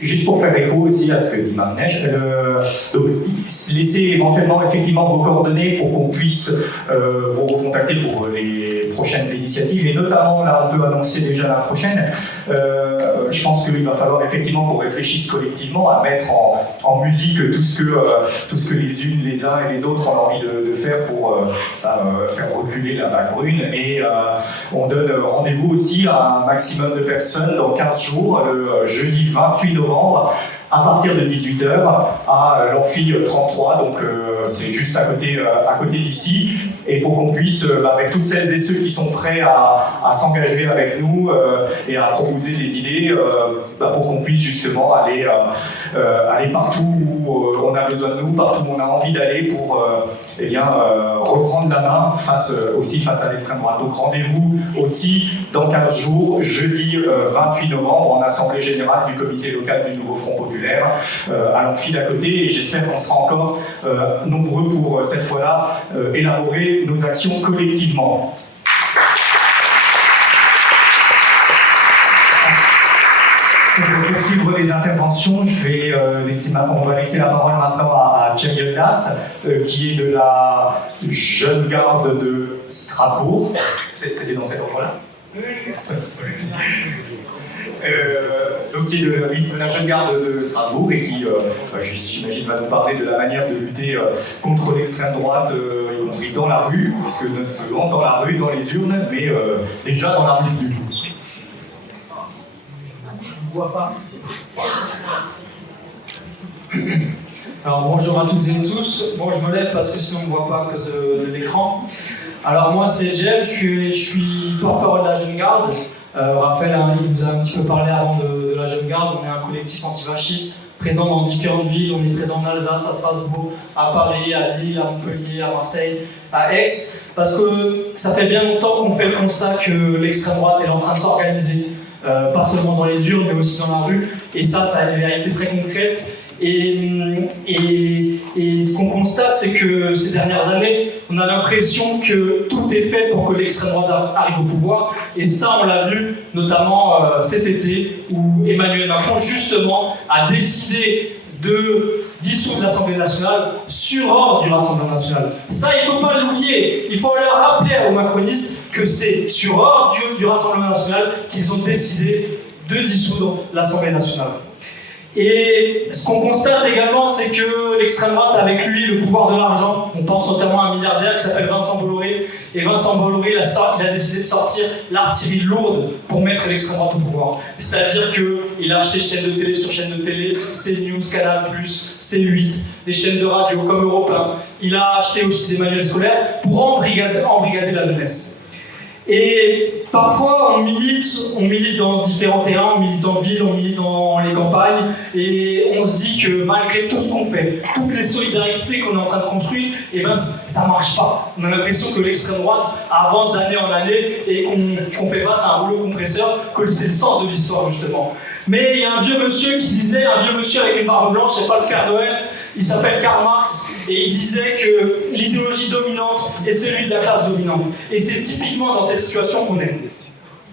Juste pour faire écho aussi à ce que dit Marie-Neige, donc laissez éventuellement effectivement vos coordonnées pour qu'on puisse vous recontacter pour les prochaines initiatives, et notamment là on peut annoncer déjà la prochaine. Je pense qu'il va falloir effectivement qu'on réfléchisse collectivement à mettre en musique tout ce que les unes, les uns et les autres ont envie de faire pour faire reculer la vague brune, et on donne rendez-vous aussi à un maximum de personnes dans 15 jours, le jeudi 28 novembre, à partir de 18h, à l'Amphi 33, donc c'est juste à côté d'ici, et pour qu'on puisse, avec toutes celles et ceux qui sont prêts à s'engager avec nous et à proposer des idées, pour qu'on puisse justement aller partout où on a besoin de nous, partout où on a envie d'aller pour reprendre la main face à l'extrême droite. Donc rendez-vous aussi dans 15 jours, jeudi 28 novembre, en assemblée générale du comité local du Nouveau Front Populaire, à l'Amphi d'à côté, et j'espère qu'on sera encore nombreux pour cette fois-là élaborer nos actions collectivement. Pour poursuivre les interventions, on va laisser la parole maintenant à Cem Yilmaz, qui est de la Jeune Garde de Strasbourg. C'était dans cet ordre-là ? Donc qui est de la Jeune Garde de Strasbourg, et qui, j'imagine, va nous parler de la manière de lutter contre l'extrême droite, y compris dans la rue, puisque notre slogan, dans la rue, dans les urnes, mais déjà dans la rue du tout. Je ne vois pas. Alors bonjour à toutes et tous. Bon, je me lève parce que sinon on ne voit pas à cause de l'écran. Alors moi c'est Jem, je suis porte-parole de la Jeune Garde. Raphaël il vous a un petit peu parlé avant de la Jeune Garde. On est un collectif antifasciste présent dans différentes villes. On est présent en Alsace, à Strasbourg, à Paris, à Lille, à Montpellier, à Marseille, à Aix. Parce que ça fait bien longtemps qu'on fait le constat que l'extrême droite est en train de s'organiser. Pas seulement dans les urnes, mais aussi dans la rue. Et ça a des réalités très concrètes. Et ce qu'on constate, c'est que ces dernières années, on a l'impression que tout est fait pour que l'extrême droite arrive au pouvoir. Et ça, on l'a vu notamment cet été, où Emmanuel Macron, justement, a décidé de dissoudre l'Assemblée nationale sur ordre du Rassemblement national. Ça, il ne faut pas l'oublier. Il faut leur rappeler aux macronistes que c'est sur ordre du Rassemblement national qu'ils ont décidé de dissoudre l'Assemblée nationale. Et ce qu'on constate également, c'est que l'extrême droite a avec lui le pouvoir de l'argent. On pense notamment à un milliardaire qui s'appelle Vincent Bolloré. Et Vincent Bolloré, il a décidé de sortir l'artillerie lourde pour mettre l'extrême droite au pouvoir. C'est-à-dire qu'il a acheté chaînes de télé sur chaînes de télé, CNews, Canal+, C8, des chaînes de radio comme Europe 1. Il a acheté aussi des manuels scolaires pour embrigader la jeunesse. Et parfois, on milite dans différents terrains, on milite en ville, on milite dans les campagnes, et on se dit que malgré tout ce qu'on fait, toutes les solidarités qu'on est en train de construire, ça marche pas. On a l'impression que l'extrême droite avance d'année en année et qu'on fait face à un rouleau compresseur, que c'est le sens de l'histoire justement. Mais il y a un vieux monsieur avec une barbe blanche, c'est pas le Père Noël, il s'appelle Karl Marx, et il disait que l'idéologie dominante est celui de la classe dominante. Et c'est typiquement dans cette situation qu'on est.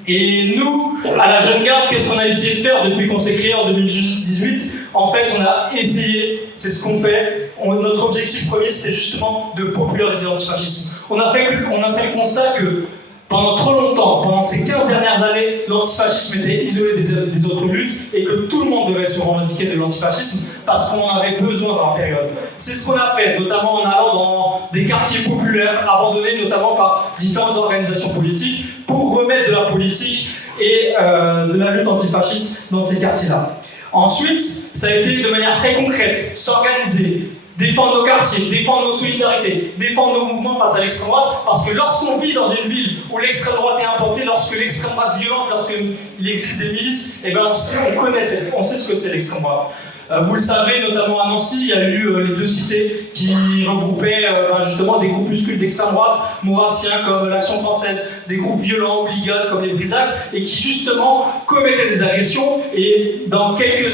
Et nous, à la Jeune Garde, qu'est-ce qu'on a essayé de faire depuis qu'on s'est créé en 2018 ? En fait, on a essayé, c'est ce qu'on fait, notre objectif premier, c'était justement de populariser l'antifascisme. On a fait le constat que pendant trop longtemps, pendant ces 15 dernières années, l'antifascisme était isolé des autres luttes et que tout le monde devait se revendiquer de l'antifascisme parce qu'on en avait besoin dans la période. C'est ce qu'on a fait, notamment en allant dans des quartiers populaires, abandonnés notamment par différentes organisations politiques, pour remettre de la politique et de la lutte antifasciste dans ces quartiers-là. Ensuite, ça a été de manière très concrète, s'organiser, défendre nos quartiers, défendre nos solidarités, défendre nos mouvements face à l'extrême droite, parce que lorsqu'on vit dans une ville où l'extrême droite est implantée, lorsque l'extrême droite est violente, lorsqu'il existe des milices, on sait ce que c'est l'extrême droite. Vous le savez, notamment à Nancy, il y a eu les deux cités qui regroupaient justement des groupuscules d'extrême droite, maurassiens comme l'Action française, des groupes violents, hooligans comme les Brisac, et qui justement commettaient des agressions. Et dans quelques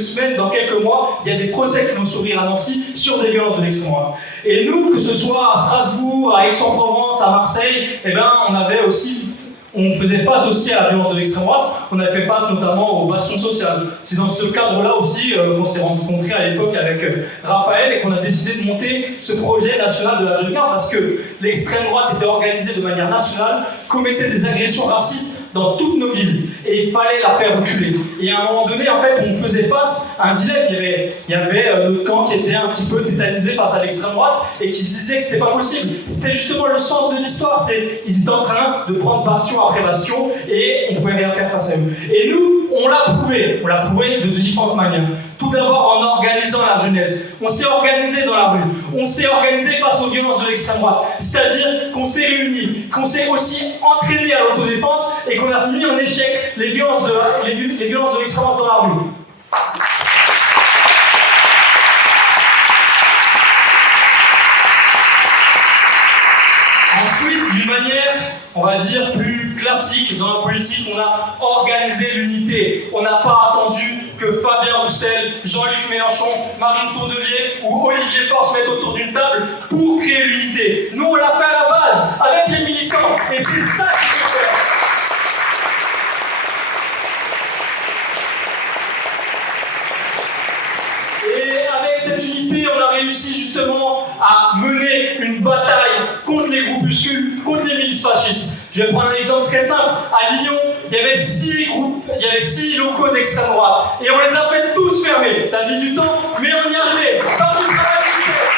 semaines, dans quelques mois, il y a des procès qui vont s'ouvrir à Nancy sur des violences de l'extrême droite. Et nous, que ce soit à Strasbourg, à Aix-en-Provence, à Marseille, on avait aussi on faisait face aussi à la violence de l'extrême droite, on a fait face notamment aux bastions sociales. C'est dans ce cadre-là aussi qu'on s'est rencontrés à l'époque avec Raphaël et qu'on a décidé de monter ce projet national de la Jeune Garde parce que l'extrême droite était organisée de manière nationale, commettait des agressions racistes dans toutes nos villes et il fallait la faire reculer. Et à un moment donné, en fait, on faisait face à un dilemme. Il y avait notre camp qui était un petit peu tétanisé face à l'extrême droite et qui se disait que c'était pas possible. C'était justement le sens de l'histoire. Ils étaient en train de prendre bastion après bastion et on pouvait rien faire face à eux. Et nous, on l'a prouvé de différentes manières. Tout d'abord en organisant la jeunesse. On s'est organisé dans la rue. On s'est organisé face aux violences de l'extrême droite. C'est-à-dire qu'on s'est réunis, qu'on s'est aussi entraîné à l'autodéfense et qu'on a mis en échec les violences de l'extrême droite dans la rue. Ensuite, d'une manière, on va dire, plus classique dans la politique, on a organisé l'unité. On n'a pas attendu que Fabien Roussel, Jean-Luc Mélenchon, Marine Tondelier ou Olivier Faure se mettent autour d'une table pour créer l'unité. Nous, on l'a fait à la base, avec les militants, et c'est ça qu'il faut faire. Et avec cette unité, on a réussi justement à mener une bataille contre les groupuscules, contre les milices fascistes. Je vais prendre un exemple très simple. À Lyon, il y avait 6 locaux d'extrême droite. Et on les a fait tous fermer. Ça a mis du temps, mais on y arrivait. Par du travail militaire.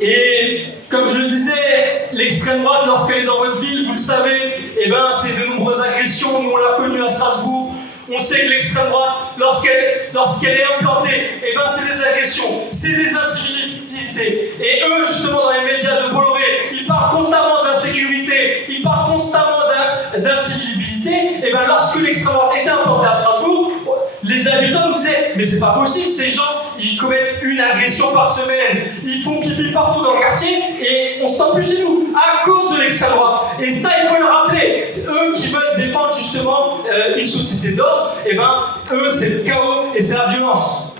Et comme je le disais, l'extrême droite, lorsqu'elle est dans votre ville, vous le savez, eh ben, c'est de nombreuses agressions. Nous, on l'a connu à Strasbourg. On sait que l'extrême droite, lorsqu'elle est implantée, eh ben, c'est des agressions, c'est des incivilités. Et eux, justement, dans les médias de Bolloré, ils parlent constamment d'insécurité, ils parlent constamment d'incivilité. Et ben, lorsque l'extrême droite était implantée à Strasbourg, les habitants nous disaient « Mais c'est pas possible, ces gens, ils commettent une agression par semaine, ils font pipi partout dans le quartier et on se sent plus chez nous à cause de l'extrême droite. » Et ça, il faut le rappeler. Eux qui veulent défendre justement une société d'ordre, et ben, eux, c'est le chaos et c'est la violence.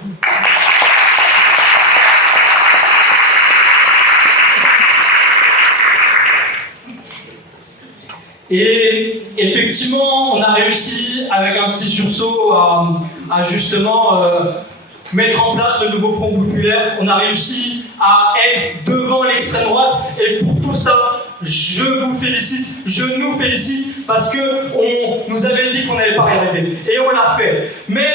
Et effectivement, on a réussi, avec un petit sursaut, à justement mettre en place le nouveau Front populaire. On a réussi à être devant l'extrême droite. Et pour tout ça, je vous félicite, je nous félicite, parce qu'on nous avait dit qu'on n'allait pas y arriver. Et on l'a fait. Mais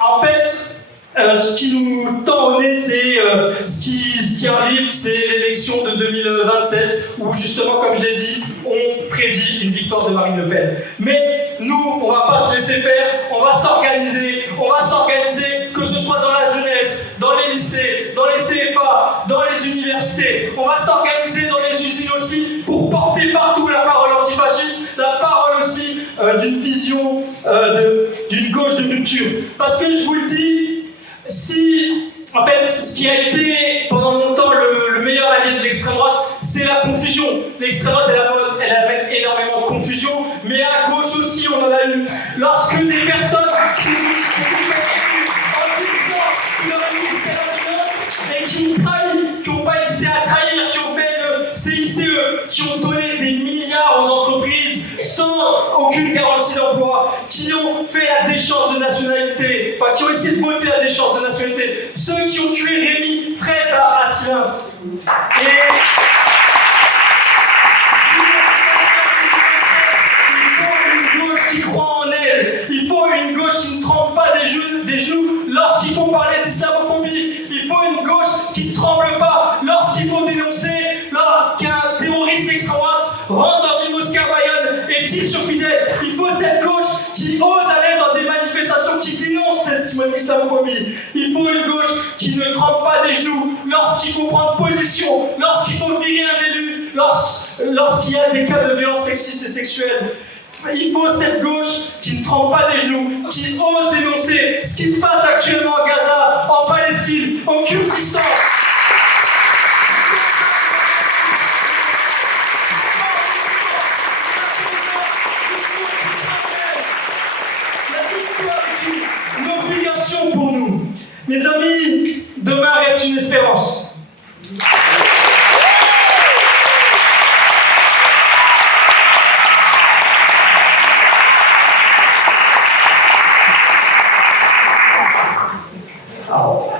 en fait, ce qui nous tend au nez, c'est ce qui arrive, c'est l'élection de 2027, où justement, comme je l'ai dit, on prédit une victoire de Marine Le Pen. Mais nous, on ne va pas se laisser faire, on va s'organiser, que ce soit dans la jeunesse, dans les lycées, dans les CFA, dans les universités. On va s'organiser dans les usines aussi pour porter partout la parole antifasciste, la parole aussi d'une vision d'une gauche de rupture. Parce que je vous le dis, en fait, ce qui a été pendant longtemps le meilleur allié de l'extrême droite, c'est la confusion. L'extrême droite, elle amène énormément de confusion, mais à gauche aussi, on en a eu. Lorsque des personnes se sont et qui ont trahi, qui n'ont pas hésité à trahir, qui ont fait le CICE, qui ont donné des milliards aux entreprises sans aucune garantie d'emploi, qui ont fait la déchéance de nationalité, enfin qui ont essayé de voter la déchéance de nationalité, ceux qui ont tué Rémi Fraisse à Sivens. Qui croit en elle. Il faut une gauche qui ne tremble pas des genoux lorsqu'il faut parler d'islamophobie. Il faut une gauche qui ne tremble pas lorsqu'il faut dénoncer qu'un terroriste extrême droite rentre dans une mosquée à Bayonne et tire sur Fidel. Il faut cette gauche qui ose aller dans des manifestations qui dénoncent cette islamophobie. Il faut une gauche qui ne tremble pas des genoux lorsqu'il faut prendre position, lorsqu'il faut virer un élu, lorsqu'il y a des cas de violence sexiste et sexuelle. Il faut cette gauche qui ne tremble pas des genoux, qui ose dénoncer ce qui se passe actuellement à Gaza, en Palestine, au Kurdistan. Une obligation pour nous. Mes amis, demain reste une espérance. Alors,